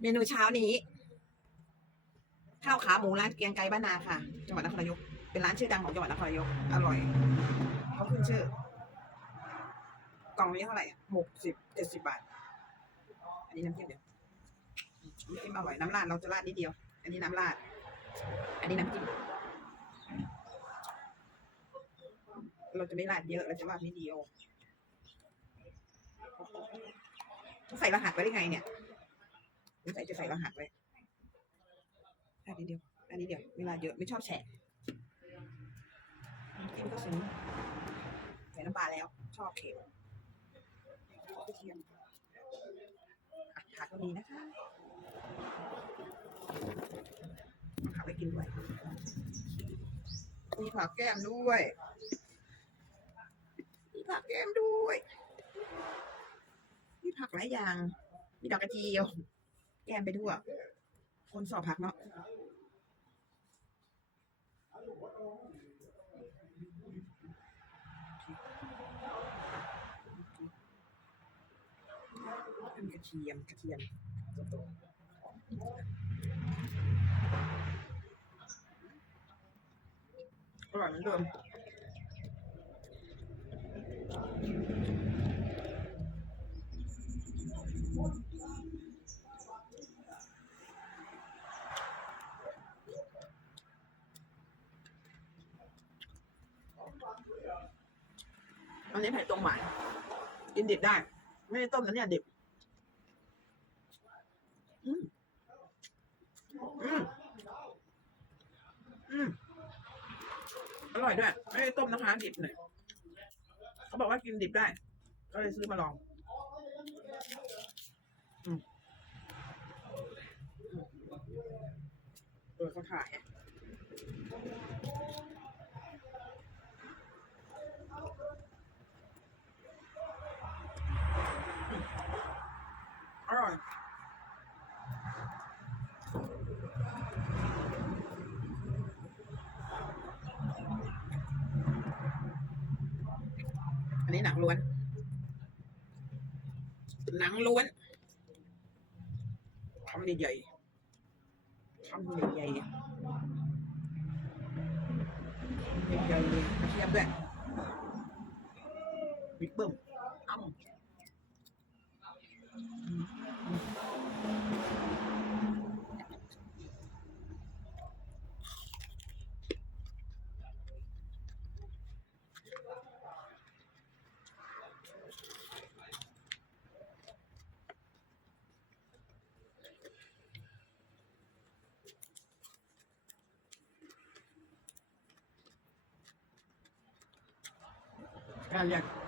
เมนูเช้านี้ ข้าวขาหมูร้านเกรียงไกรบ้านนาค่ะ จังหวัดนครนายก เป็นร้านชื่อดังของจังหวัดนครนายก อร่อยเขาขึ้นชื่อ กล่องนี้เท่าไหร่หกสิบเจ็ดสิบบาท อันนี้น้ำจิ้มเดี๋ยวน้ำจิ้มอร่อย น้ำราดเราจะราดนิดเดียว อันนี้น้ำราด อันนี้น้ำจิ้ม เราจะไม่ราดเยอะ เราจะราดนิดเดียวใส่รหัสไว้ได้ไงเนี่ย สงสัยจะใส่รหัสไว้อันนี้เดียว อันนี้เดียว เวลาเยอะไม่ชอบแฉะน้ำจิ้มก็ซึ้งใส่น้ำปลาแล้ว ชอบเค็มกระเทียมอะผักก็มีนะคะผักไปกินด้วย มีผักแก้มด้วย มีผักแก้มด้วย มีผักหลายอย่าง มีดอกกระเจียว ก้มไปทั่ว คนสอบผักเนาะกระเทียมกระเทียมอร่อยเหมือนเดิม อันนี้ไผ่ตรงหมายกินดิบได้ ไม่ได้ต้มนะเนี่ยดิบ อืมอืมอืมอร่อยด้วย ไม่ได้ต้มนะคะดิบเลยเขาบอกว่ากินดิบได้ ก็เลยซื้อมาลอง อืมเออเขาถ่ายอะอร่อย อันนี้หนังล้วน หนังล้วนคำใหญ่ๆคำใหญ่ๆใหญ่ๆเทียบด้วยบิ๊กเบิ้ม การเรียน